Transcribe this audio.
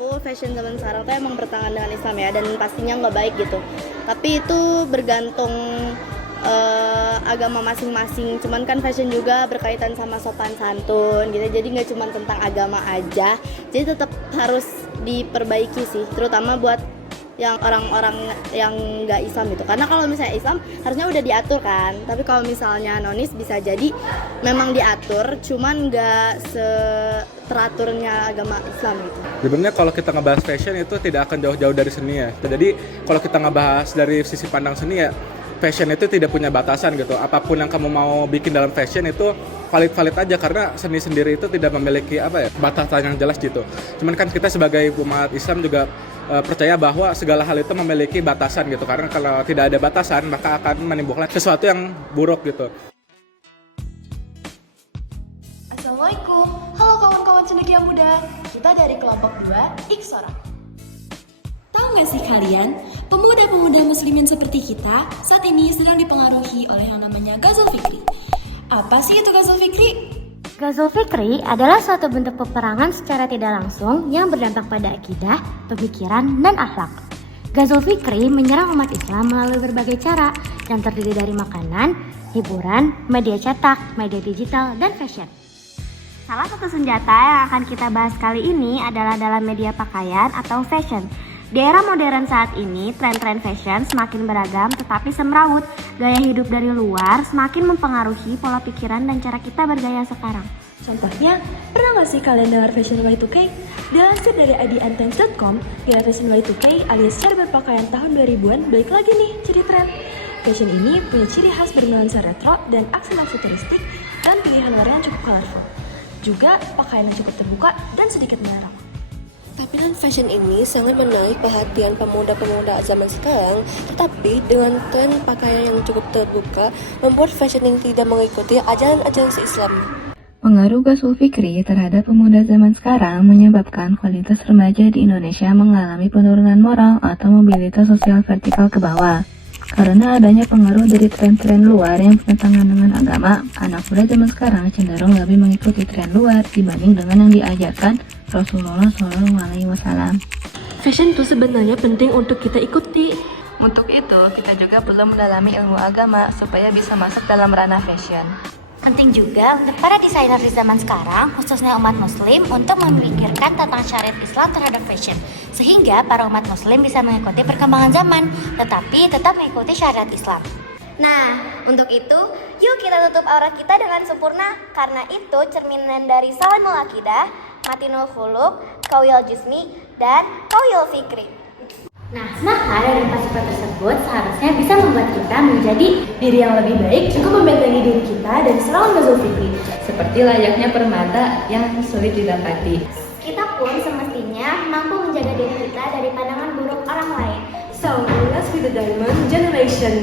aku fashion zaman sekarang tuh emang bertentangan dengan Islam ya, dan pastinya nggak baik gitu. Tapi itu bergantung agama masing-masing. Cuman kan fashion juga berkaitan sama sopan santun gitu. Jadi nggak cuma tentang agama aja. Jadi tetap harus diperbaiki sih, terutama buat yang orang-orang yang nggak Islam gitu. Karena kalau misalnya Islam harusnya udah diatur kan. Tapi kalau misalnya nonis bisa jadi memang diatur, cuman nggak seteraturnya agama Islam gitu. Sebenarnya kalau kita ngebahas fashion itu tidak akan jauh-jauh dari seni ya. Jadi kalau kita ngebahas dari sisi pandang seni ya, fashion itu tidak punya batasan gitu. Apapun yang kamu mau bikin dalam fashion itu valid-valid aja, karena seni sendiri itu tidak memiliki batasan yang jelas gitu. Cuman kan kita sebagai umat Islam juga percaya bahwa segala hal itu memiliki batasan gitu. Karena kalau tidak ada batasan maka akan menimbulkan sesuatu yang buruk gitu. Assalamualaikum, halo kawan-kawan cendekia muda. Kita dari kelompok 2 Iksora. Tahu nggak sih kalian, pemuda-pemuda muslimin seperti kita saat ini sedang dipengaruhi oleh yang namanya Ghazal Fikri. Apa sih itu Ghazal Fikri? Ghazal Fikri adalah suatu bentuk peperangan secara tidak langsung yang berdampak pada akidah, pemikiran, dan akhlak. Ghazal Fikri menyerang umat Islam melalui berbagai cara yang terdiri dari makanan, hiburan, media cetak, media digital, dan fashion. Salah satu senjata yang akan kita bahas kali ini adalah dalam media pakaian atau fashion. Di era modern saat ini, tren-tren fashion semakin beragam tetapi semrawut. Gaya hidup dari luar semakin mempengaruhi pola pikiran dan cara kita bergaya sekarang. Contohnya, pernah nggak sih kalian dengar fashion Y2K? Dilansir dari idantens.com, gaya fashion Y2K alias cara berpakaian tahun 2000-an balik lagi nih jadi tren. Fashion ini punya ciri khas bernuansa retro dan aksen futuristik dan pilihan warna yang cukup colorful. Juga pakaian yang cukup terbuka dan sedikit menarik. Tampilan fashion ini sangat menarik perhatian pemuda-pemuda zaman sekarang, tetapi dengan tren pakaian yang cukup terbuka, membuat fashion yang tidak mengikuti ajaran-ajaran Islam. Pengaruh Ghazal Fikri terhadap pemuda zaman sekarang menyebabkan kualitas remaja di Indonesia mengalami penurunan moral atau mobilitas sosial vertikal ke bawah. Karena adanya pengaruh dari tren-tren luar yang bertentangan dengan agama, anak muda zaman sekarang cenderung lebih mengikuti tren luar dibanding dengan yang diajarkan Rasulullah SAW. Fashion itu sebenarnya penting untuk kita ikuti. Untuk itu, kita juga perlu mendalami ilmu agama supaya bisa masuk dalam ranah fashion. Penting juga untuk para desainer di zaman sekarang, khususnya umat muslim, untuk memikirkan tentang syariat Islam terhadap fashion, sehingga para umat muslim bisa mengikuti perkembangan zaman, tetapi tetap mengikuti syariat Islam. Nah, untuk itu, yuk kita tutup aurat kita dengan sempurna, karena itu cerminan dari Salamul Aqidah, Matinul Khuluq, Qawiyul Jismi, dan Qawiyul Fikri. Nah, maka dari sifat tersebut seharusnya bisa membuat kita menjadi Diri yang lebih baik juga membentengi diri kita dari serangan Ghazal Fikri. Seperti layaknya permata yang sulit didapati. Kita pun semestinya mampu menjaga diri kita dari pandangan buruk orang lain. So, let's be the diamond generation.